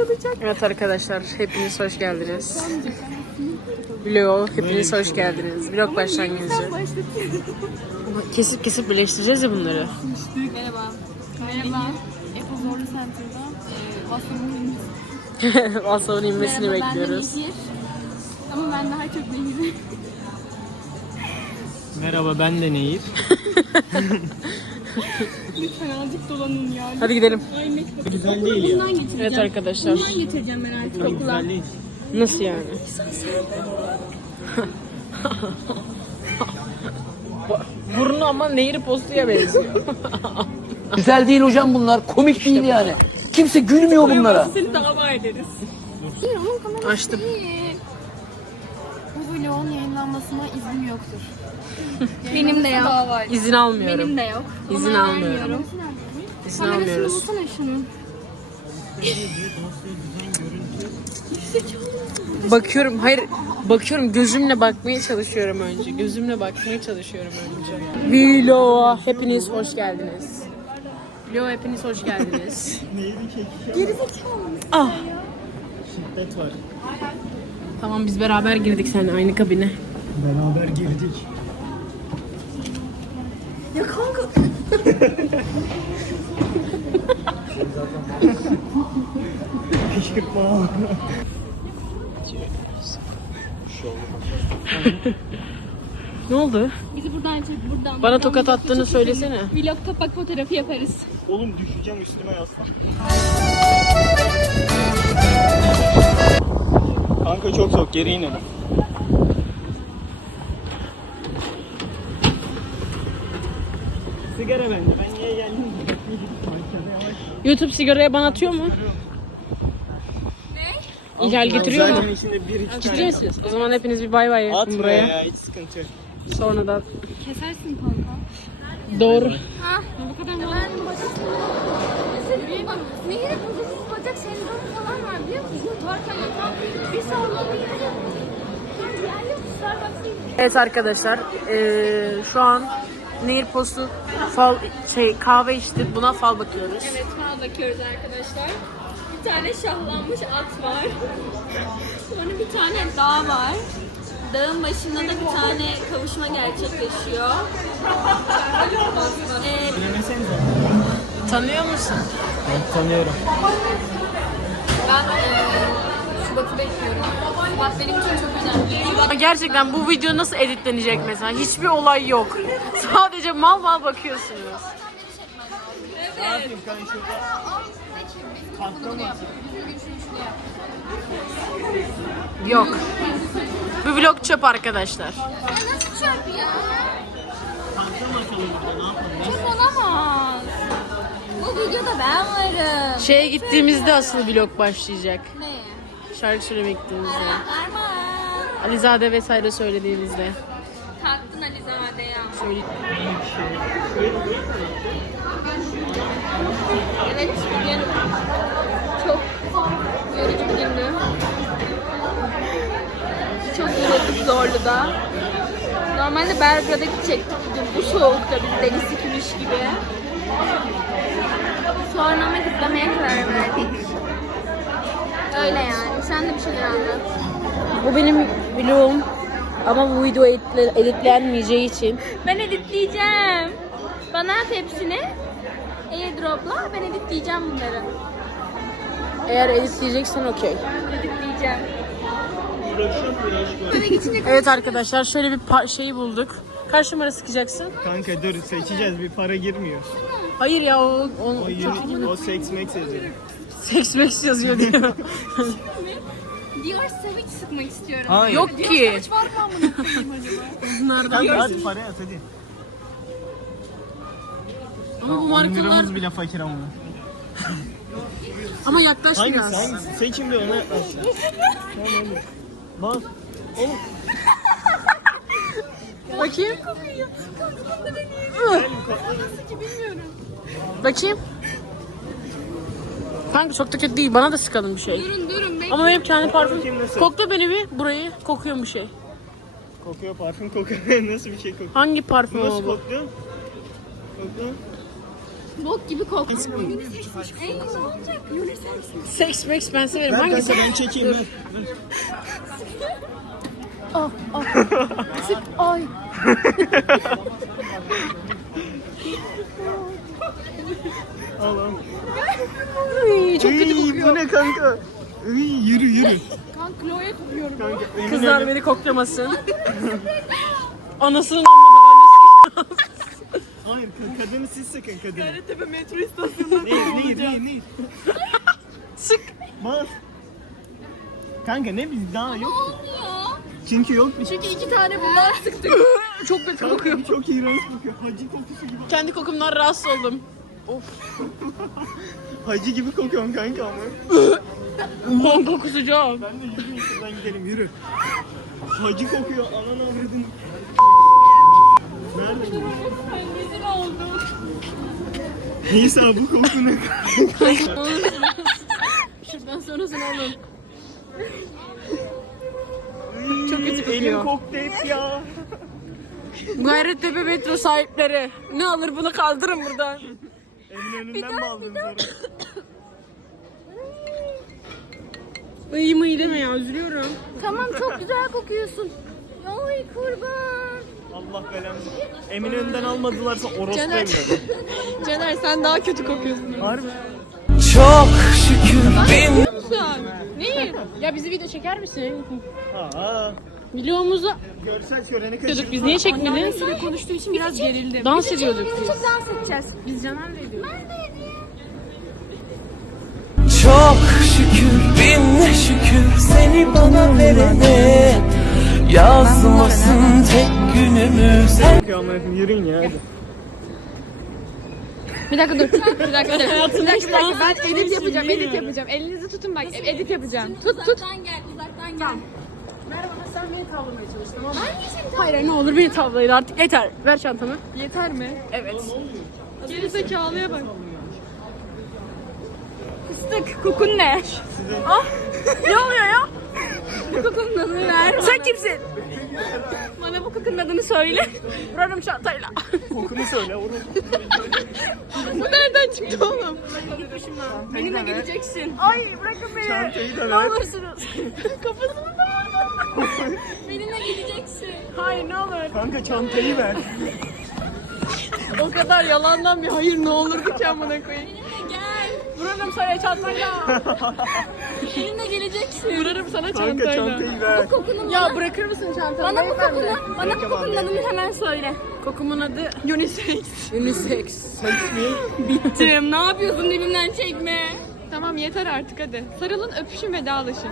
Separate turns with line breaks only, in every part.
kalacak. Evet arkadaşlar, hepiniz hoş geldiniz. Vlog, hepiniz hoş geldiniz. Vlog başlangıcı. Kesip birleştireceğiz ya bunları.
Merhaba. Epo Zorlu Center'da
WhatsApp'ın inmesini bekliyoruz.
Ben de Nehir. Ama ben daha çok Nehir'im.
Merhaba, ben de Nehir.
Lütfen azıcık dolanın ya.
Hadi gidelim.
Güzel değil ya.
Bundan getireceğim.
Evet arkadaşlar.
Bundan getireceğim ben artık okula.
Güzel değil.
Nasıl yani? Burnu ama nehir postuya benziyor.
Güzel değil hocam bunlar. Komik değil yani. Kimse gülmüyor bunlara.
Seni dava ederiz. Onun kamerası
Açtım.
değil. Bu vlogun yayınlanmasına iznim yoktur. Benim de yok.
İzin almıyorum.
Benim de yok.
İzin
Ona
almıyorum.
vermiyorum.
İzin
Kamerasını
almıyoruz.
bulsana şunun.
Bakıyorum, hayır bakıyorum, gözümle bakmaya çalışıyorum önce. Gözümle bakmaya çalışıyorum önce. Vlog'a hepiniz hoş geldiniz. Vlog'a hepiniz hoş geldiniz. Ah.
Şiddet var.
Tamam, biz beraber girdik seninle aynı kabine.
Beraber girdik.
Ya kanka.
Kışkırtma.
Ne oldu?
Bizi buradan çek, buradan.
Bana tokat attığını söylesene.
Vlog kapak fotoğrafı yaparız.
Oğlum düşeceğim, üstüme yaslan. Kanka çok soğuk, geri inelim. Sigara bende. Ben niye geldim?
YouTube sigaraya bana atıyor mu? Ne? İhlal getiriyor mu?
Zaten içinde bir iki
Ciddi
tane.
misiniz? O zaman hepiniz bir bay bay yapın
Atma
buraya.
ya, hiç sıkıntı yok.
Sonra da
Kesersin kanka.
doğru.
Ha, bu kadar mı? Ben Nehir'e kuzusuz bacak sendromu falan var biliyor musun? Yatarken bir sallanıyor.
Evet arkadaşlar, şu an nehir postu fal kahve içtik, buna fal bakıyoruz.
Evet, fal bakıyoruz arkadaşlar. Bir tane şahlanmış at var. Sonra bir tane dağ var. Dağın başında da bir tane kavuşma gerçekleşiyor.
Demesenize.
Tanıyor musun?
Ben tanıyorum.
Ben Şubat'ı bekliyorum. Şubat benim için çok önemli.
Gerçekten bu video nasıl editlenecek mesela? Hiçbir olay yok. Sadece mal mal bakıyorsunuz.
Ne yapayım kanka şurada?
Yok. Bu vlog çöp arkadaşlar.
Nasıl çöp ya?
Kanka mı açalım burada, ne yapalım?
Çöp olamaz. Bu videoda ben varım.
Şeye gittiğimizde asıl vlog başlayacak.
Ne?
Şarkı söylemek gittiğimizde.
Armağan.
Alizade vesaire söylediğimizde.
Taktın Alizade ya.
Söyle.
Evet, bugün çok yorucu bir gündü. Çok yorulduk Zorlu'da. Normalde Belgrad'a gidecektik bugün bu soğukta, biz deniz sıkmış gibi. Sonra ama gitmemeye karar verdik. Öyle yani. Sen de bir şeyler anlat.
Bu benim vlogum ama bu video editlenmeyeceği için.
Ben editleyeceğim. Bana at hepsini. Airdrop'la ben editleyeceğim bunları.
Eğer editleyeceksen okey.
Editleyeceğim.
Evet arkadaşlar, şöyle bir şeyi bulduk. Kaç numara sıkacaksın?
Kanka dur, seçeceğiz, bir para girmiyor.
Hayır ya,
O seks max yazıyor.
Sex Max yazıyor diyor.
Dior Savage sıkmak istiyorum.
Hayır.
Yok ki.
Var mı amına koyayım acaba?
Kanka hadi parayı at hadi.
Ama bu
10
markalar,
liramız bile fakir ama.
ama yaklaş
Hangisi
biraz.
hangisi? Seçin bir ona yaklaşsın. Tamam hadi. Bak. Oğlum.
Bakayım.
Nasıl ki bilmiyorum.
Bakayım. Kanka çok da kötü değil. Bana da sıkalım bir şey.
Durun bekle.
Ama benim kendi parfüm.
Bakayım nasıl?
Kokla beni bir burayı. Kokuyor bir şey.
Kokuyor, parfüm kokuyor. Nasıl bir şey kokuyor?
Hangi parfüm
Nasıl
o bu?
kokluyor? Kokluyor.
Bok gibi koktu. Ey ne olacak? Unisex.
Sex Max ben severim.
Ben
Hangisi?
kanka ben çekeyim ver.
Sık ay.
Al al.
Ay, çok kötü
Iy,
kokuyor.
bu ne kanka? Iy, yürü yürü.
Kanka Chloe kokuyorum.
Kanka, emin
Kızlar
ol-
beni koklamasın. Anasının amma da annesi.
Hayır kadını siz sıkın kadını.
Gayrettepe metro istasyonunda
Ne?
Sık.
Bas. Kanka ne biz daha yok.
Olmuyor.
Çünkü yok bir şey.
Çünkü 2 tane bunlar sıktık.
Çok kötü kokuyor.
Kanka çok iğrenç kokuyor. Hacı kokusu gibi.
Kendi kokumdan rahatsız oldum.
Hacı gibi kokuyorsun kanka ama.
Bon kokusu çok.
Ben de yürüyün şuradan gidelim yürü. Hacı kokuyor anan avradın. Nerede bu?
Rezil oldum.
Neyse bu koku ne?
Şuradan sonrasını alın. Çok kötü kokuyor.
Elim koktu hep ya.
Gayrettepe metro sahipleri. Ne alır bunu kaldırın buradan.
Eminönü'nden mi aldınız orayı?
İyi mi iyi deme ya üzülüyorum.
Tamam çok güzel kokuyorsun. Oy kurban.
Allah belanı. Eminönü'nden almadılarsa orospu Eminönü.
Caner sen daha kötü kokuyorsun.
Harbi.
Çok şükür bin
Ne? Ya bizi video çeker misin?
Aa,
Videomuzu
görsel şöleni
diyorduk
kaçırdık.
biz niye çekmedin?
Annesiyle konuştuğu için biraz gerildim.
Dans ediyorduk
Çok
biz.
dans edeceğiz.
Biz Caner'le ediyorduk.
Çok şükür bin şükür seni bana verene yazmasın tek günümü sen.
Bakıyor ama yürüyün ya hadi.
Bir dakika dur. Bir dakika. Ben edit yapacağım. Elinizi tutun bak. Edit yapacağım. Tut. Uzaktan gel.
Merhaba sen beni tavlamaya çalış tamam mı? Hayır ne olur beni tavlayın artık yeter. Ver çantamı.
Yeter mi?
Evet.
Geri zekalıya bak. Fıstık. Kokun ne?
Ne oluyor ya?
Bu kokunun adını ver.
Sen kimsin?
Bana bu kokunun adını söyle.
Vurarım çantayla.
Kokunu söyle oğlum.
Bu nereden çıktı oğlum? Benimle geleceksin.
Ay bırakın beni.
Çantayı da
Ne
ver.
olursunuz. Kafasını da vurdum.
Benimle geleceksin.
Hayır ne olur.
Kanka çantayı ver.
O kadar yalandan bir hayır ne olurdu ki amına koyayım.
Gel.
Vurarım sana çantayla.
Benimle geleceksin.
Vurarım sana
Kanka
çantayla.
çantayı ver.
Kokunun
Ya bırakır mısın çantayı?
bana bu kokunun adını hemen söyle.
Kokumun adı Unisex. Unisex.
Bittim. Ne yapıyorsun dibimden çekme.
Tamam yeter artık hadi. Sarılın, öpüşün, vedalaşın.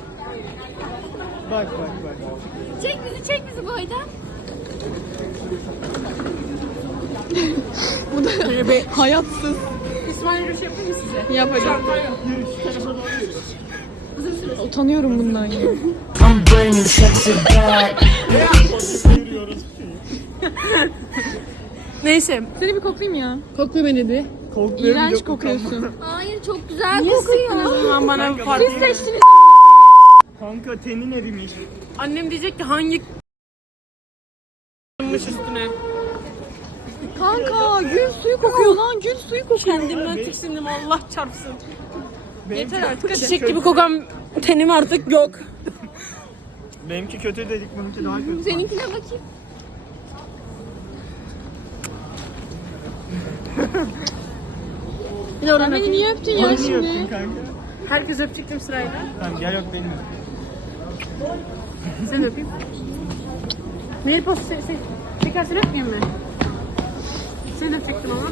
Bak.
Çek bizi boydan.
Hayatsız.
İsmail yürüyüş yapayım mı size?
Yap hadi.
Yürü şu tarafa doğru yürü.
Utanıyorum bundan ya.
Yürüyoruz.
Neyse.
Seni bir koklayayım ya.
Kokla beni de.
Kokluyorum.
İğrenç kokuyorsun.
Hayır çok güzel kokuyor.
O zaman bana fark
Siz seçtiniz.
Kanka tenin erimiş.
Annem diyecek ki hangi üstüne.
Kanka gül suyu kokuyor lan. Gül suyu kokuyor.
Kendimden tiksindim Allah çarpsın.
Yeter artık hadi.
Çiçek gibi kokan tenim artık yok.
Benimki kötü dedik bununki daha kötü.
Seninkine bakayım.
Bir de oradan
Sen beni niye öptün ya
Bana niye
şimdi?
öptün kanka?
herkes öpecektim sırayla.
Tamam gel öp benim.
Seni öpeyim. Mail post tekrar seni öpmeyeyim mi? Seni öpecektim ama.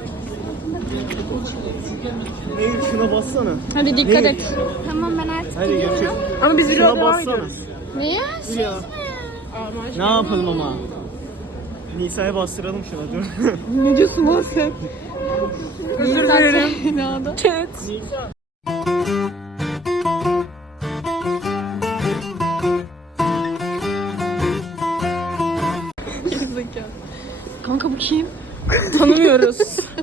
Nehir şuna bassana.
Hadi dikkat
Nehir.
et.
Tamam ben artık
Hadi görüşürüz.
Ama biz videoya
Şuna
devam
bassana.
ediyoruz.
Niye?
Ya. Ne yapalım ama? Nisa'ya bastıralım şuna dur.
Ne diyorsun lan sen?
Özür dilerim.
Ne oldu?
Chat.
Kanka bu kim?
Tanımıyoruz.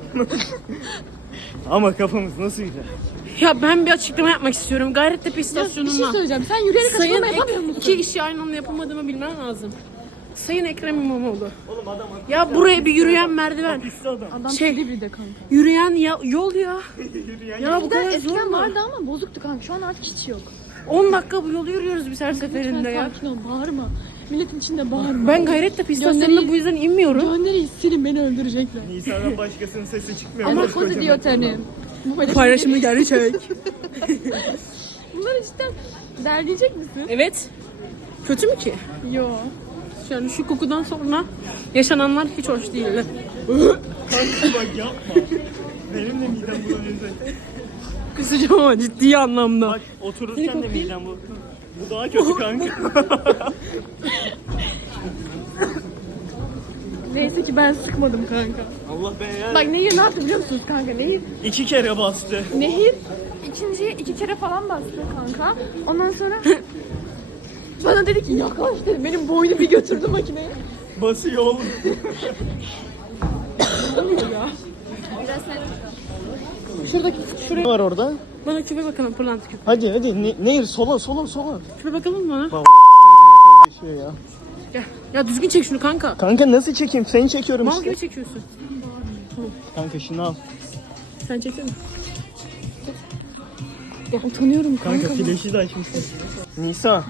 Ama kafamız nasıl güzel.
Ya ben bir açıklama yapmak istiyorum. Gayrettepe
Bir şey
istasyonuna.
söyleyeceğim. Sen yürüyerek
Sayın
açıklama yapamıyor musun?
iki işi aynı anda yapamadığımı bilmen lazım. Sayın Ekrem İmamoğlu.
Oğlum adam
Ya buraya bir yürüyen merdiven.
hapiste adam.
Adam
Şey-
Silivri'de kanka.
Yürüyen yol ya.
Yürüyen
Ya bu kadar zor
Eskiden
mu?
vardı ama bozuktu kanka. Şu an artık hiç yok.
10 dakika bu yolu yürüyoruz biz her
Lütfen
seferinde ya.
sakin ol, bağırma. Milletin içinde bağırma.
Ben Gayrettepe istasyonunda bu yüzden inmiyorum.
Göndereyi silin, beni öldürecekler.
Nisan'dan başkasının sesi çıkmıyor.
Ama
Koskocaman.
koz ediyor tenim. Bu
Paylaşımı gerçek.
Bunları cidden derleyecek misin?
Evet. Kötü mü ki?
Yo.
Yani şu kokudan sonra yaşananlar hiç hoş değildi.
Kanka bak yapma. Benim de midem bulanıyor zaten.
Kısacağım ama ciddi anlamda.
Bak otururken de midem bu. Bu daha kötü kanka.
Neyse ki ben sıkmadım kanka.
Allah be ya.
Bak Nehir ne yaptı biliyor musunuz kanka? Nehir
2 kere bastı.
ikinciye 2 kere falan bastı kanka. Ondan sonra bana dedi ki yaklaş dedi. Benim boynu bir götürdü makineye.
Basıyor oğlum. Ne var orada?
Bana küpe bakalım pırlanta küpe.
Hadi Nehir sola.
Küpe bakalım mı bana?
Bak geçiyor ya.
Gel. Ya düzgün çek şunu kanka.
Kanka nasıl çekeyim? Seni çekiyorum
Mal
işte.
gibi çekiyorsun.
Kanka şunu al.
Sen çeksene.
Utanıyorum kanka.
Kanka flaşı da açmışsın. Nisa.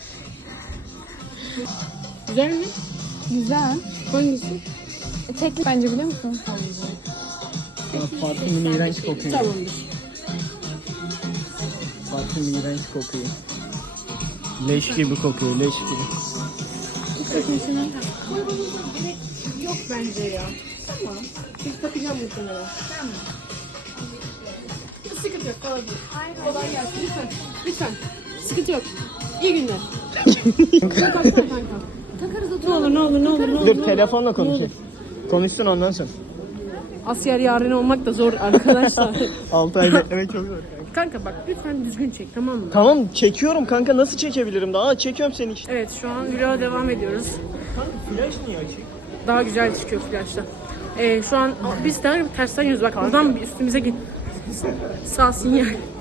Güzel mi?
Güzel.
Hangisi?
Tekli bence biliyor musun?
Parfümün iğrenç kokuyor.
Tamamdır.
Parfüm iğrenç kokuyor. Leş gibi kokuyor, leş gibi.
Yok bence ya. Tamam. Biz takacağım muhtemelen. Tamam. Sıkıntı yok. Kolay gelsin. Lütfen. Lütfen. Sıkıntı yok. İyi günler. Taksana kanka.
Takarız
Ne olur ne olur ne olur ne olur.
Dur telefonla konuşayım. Konuşsun ondan sonra.
Asyar yarın olmak da zor arkadaşlar.
6 ay beklemek çok zor.
Kanka bak lütfen düzgün çek tamam mı?
Tamam çekiyorum kanka nasıl çekebilirim daha çekiyorum seni işte.
Evet şu an vloga devam ediyoruz.
Kanka flash niye açık?
Daha güzel çıkıyor flaşta. Şu an biz daha tersten yüz bak buradan bir üstümüze git. Sağ sinyal.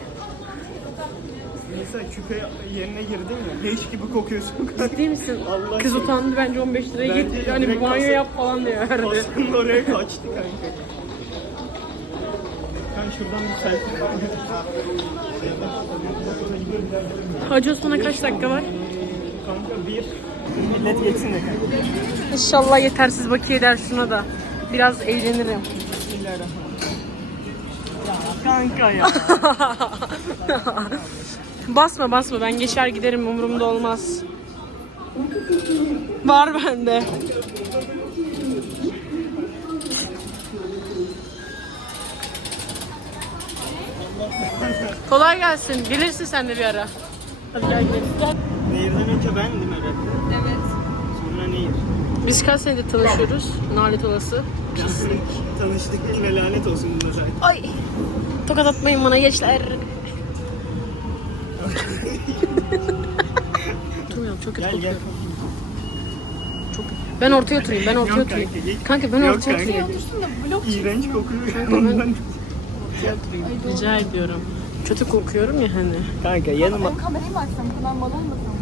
Nisa küpe yerine girdin ya leş gibi kokuyorsun kanka.
Ciddi misin?
Allah
Kız
aşkına.
utandı bence 15 liraya
Bence
git. Yani
direkt
banyo
kasa-
yap falan diyor herhalde.
Aslında oraya kaçtı kanka. Ben şuradan bir selfie.
Hacı Osman'a kaç dakika var?
Kanka bir millet geçsin de kanka.
İnşallah yetersiz bakiye der şuna da. Biraz eğlenirim.
Kanka ya.
Basma ben geçer giderim umurumda olmaz. Var bende. Kolay gelsin. Gelirsin sen de bir ara. Hadi gel gidelim.
Nehirden önce bendim herhalde.
Evet.
Sonra Nehir.
Biz kaç senedir tanışıyoruz? Nalet olası.
Tanıştık yine lanet olsun buna zaten.
Ay. Tokat atmayın bana gençler. Oturmuyorum çok kötü
Gel gel.
kokuyorum. Ben ortaya oturayım. Ben ortaya
Yok
oturayım.
kanka, git.
Kanka ben
Yok
ortaya
kanka.
oturayım.
İğrenç kokuyor.
ben-
Ondan.
Rica ediyorum. Kötü kokuyorum ya hani.
Kanka yanıma.
Kamerayı mı açsam? Bu kadar mal olmasam?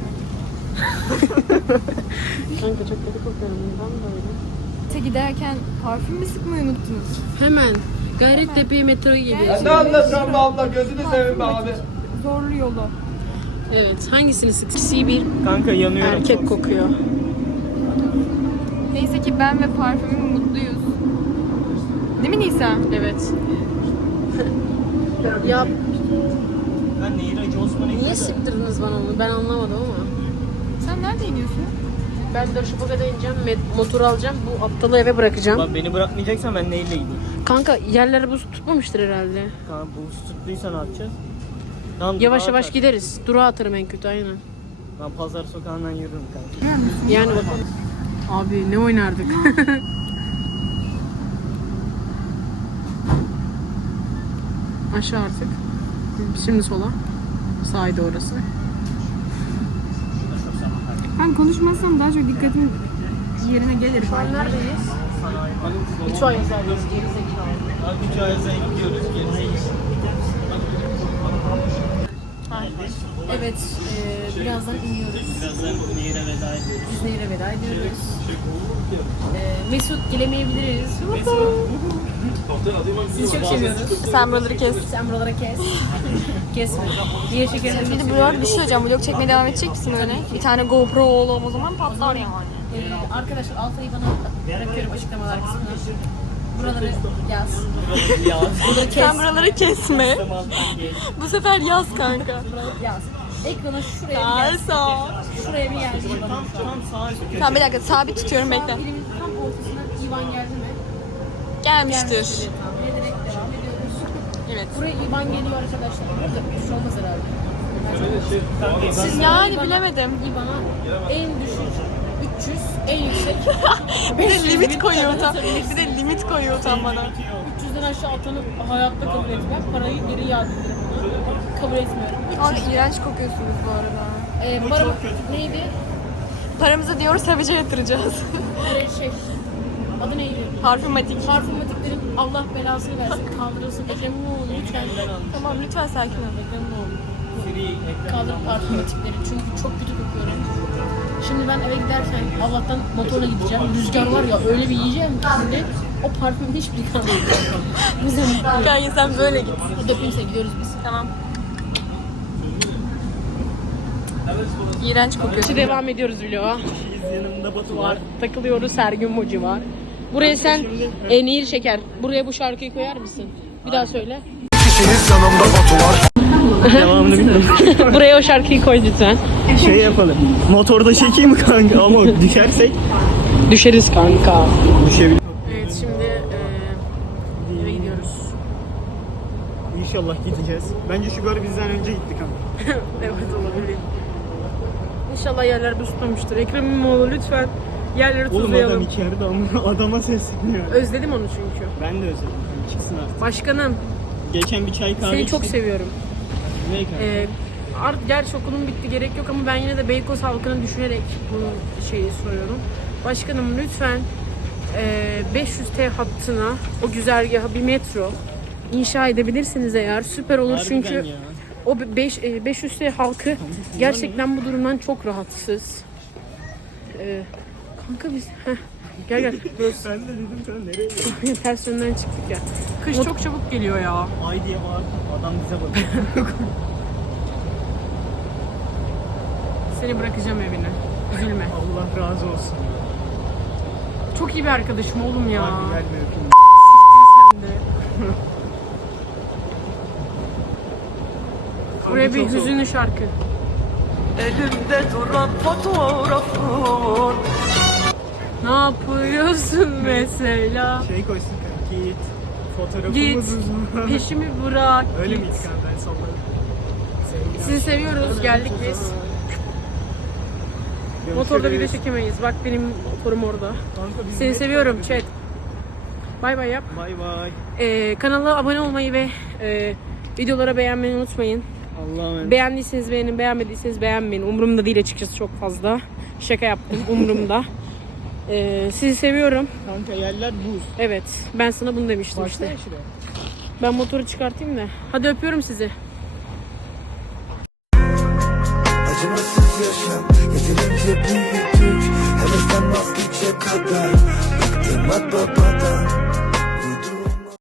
Kanka çok kötü kokuyorum. Neden böyle?
Giderken parfüm mü sıkmayı unuttunuz?
Hemen. Gayrettepe metro gibi.
Ne anlatacağım be abla gözünü seveyim be abi.
Zorlu yolu.
Evet. Hangisini sık? C1
Kanka yanıyorum.
erkek kokuyor.
Neyse ki ben ve parfümüm mutluyuz. Değil mi Nisa?
Evet. Ya
Ben Nehir Hacı Osman'a
niye
gidiyorum.
sıktırdınız bana onu? Ben anlamadım ama.
Sen nerede iniyorsun?
Ben Darüşşafaka'da ineceğim. Motoru alacağım. Bu aptalı eve bırakacağım.
Lan beni bırakmayacaksan ben Nehir'le gideyim.
Kanka yerlere buz tutmamıştır herhalde.
Kanka bu tuttuysa ne yapacağız? Tamam,
Yavaş
durağa
yavaş
atar.
gideriz. Durağa atarım en kötü aynen.
Ben pazar sokağından yürürüm kanka.
Yani bakalım. Abi ne oynardık? Aşağı artık. Şimdi sola. Sağydı orası.
Ben konuşmazsam daha çok dikkatim yerine gelir.
Şu an neredeyiz? İtfaiyecilerdeyiz. Gerizekalı.
Abi Cahil'e gidiyoruz. Gerizekalı.
Evet, birazdan iniyoruz.
Birazdan nehire veda ediyoruz.
Biz nehre veda ediyoruz. Mesut gelemeyebiliriz. Sizi çok seviyoruz.
Sen buraları kes.
Sen buralara kes. Kesme. Niye şekerim?
Bir de buralarda bir şey söyleyeceğim. Vlog çekmeye devam edecek misin böyle? Bir tane GoPro oğlum o zaman patlar yani.
Arkadaşlar Altay'ı bana bırakıyorum açıklamalar kısmına. Buraları yaz. Buraları kes.
Sen buraları kesme. Bu sefer yaz kanka.
Buraları yaz. Ekrana şuraya bir gel. Şuraya bir gel.
Tam sağa çekiyor.
Tamam bir dakika sabit tutuyorum bekle.
Elimizin tam ortasına İvan geldi mi?
Gelmiştir.
Gelmiştir. Tamam. Direkt devam ediyoruz.
Evet.
Buraya İvan geliyor arkadaşlar. Burada düşüş olmaz herhalde. Siz
Yani
İvan'a-
bilemedim.
İvan'a en düşük 300, en yüksek
Bir de
500
limit
bin
koyuyor
para
utan.
atabilirsiniz.
Bir de limit koyuyor utanmadan.
300'den aşağı atanı hayatta kabul etmem. Parayı geri iade ederim. Kabul etmiyorum.
Abi iğrenç kokuyorsunuz bu arada.
Para neydi?
Paramızı diyor Savage'e yatıracağız.
Şey, adı neydi?
Parfümatik.
Parfümatiklerin Allah belasını versin. Kaldırılsın. Ekrem İmamoğlu lütfen.
Tamam lütfen sakin ol.
Ekrem İmamoğlu. Kaldırın parfümatikleri. Çünkü çok kötü kokuyorum. Şimdi ben eve giderken Allah'tan motorla gideceğim. Rüzgar var ya öyle bir yiyeceğim ki şimdi o parfüm hiçbir kalmayacak. Bize mutluyum.
Kanka sen böyle git.
Hadi öpeyim seni, gidiyoruz biz.
Tamam. İğrenç kokuyor.
Şimdi devam ediyoruz vloga.
Yanımda Batu var.
Takılıyoruz, Sergün Moci var. Buraya sen Nehir Şeker. Buraya bu şarkıyı koyar mısın? Bir daha söyle.
Devamını bilmiyorum.
Buraya o şarkıyı koy lütfen.
Şey yapalım. Motorda çekeyim mi kanka? Ama düşersek
Düşeriz kanka.
düşebilir.
Evet şimdi eve gidiyoruz.
İnşallah gideceğiz. Bence şu gar bizden önce gitti kanka.
Evet olabilir. İnşallah yerler buz tutmamıştır. Ekrem İmamoğlu lütfen yerleri
Oğlum adam
tuzlayalım.
içeride ama adama sesleniyor.
Özledim onu çünkü.
Ben de özledim. Çıksın artık.
Başkanım
Geçen bir çay kahve
seni çok
içtik.
seviyorum.
Ne kanka?
Artık gerçi okulum bitti, gerek yok ama ben yine de Beykoz halkını düşünerek bu şeyi soruyorum. Başkanım lütfen 500T hattına o güzergaha bir metro inşa edebilirsiniz eğer süper olur
Harbiden
çünkü
ya.
o 500T halkı gerçekten bu durumdan çok rahatsız. Kanka biz gel gel. Burası
Ben de dedim sana nereye gidiyorsun?
ters yönden çıktık ya. Kış çok çabuk geliyor ya.
Ay diye bağırdım. Adam bize bakıyor.
Seni bırakacağım evine. Üzülme.
Allah razı olsun.
Çok iyi bir arkadaşım oğlum ya.
Harbi gelme öpeyim.
Buraya bir
çok soğuk.
hüzünlü şarkı.
Elimde duran fotoğrafın.
Ne yapıyorsun mesela?
Şey koysun kanka. Git. Fotoğrafımız
Git.
uzun.
Peşimi bırak.
Öyle
git.
miydi kanka? Ben salladım.
Sizi seviyoruz. Geldik biz. Motorda video çekemeyiz. Bak benim motorum orada.
Kanka biz
Seni
net
seviyorum
kaldık.
chat. Bay bay yap.
Bay bay.
Kanala abone olmayı ve videolara beğenmeyi unutmayın.
Allah'a emanet.
Beğendiyseniz beğenin, beğenmediyseniz beğenmeyin. Umurumda değil açıkçası çok fazla. Şaka yaptım. Umurumda. Sizi seviyorum.
Kanka yerler buz.
Evet. Ben sana bunu demiştim
Baksana
işte.
şuraya.
Ben motoru çıkartayım da. Hadi öpüyorum sizi.
Acımasız yaşam yeterince büyüdük. Hevesten vazgeçe kadar bıktım hatta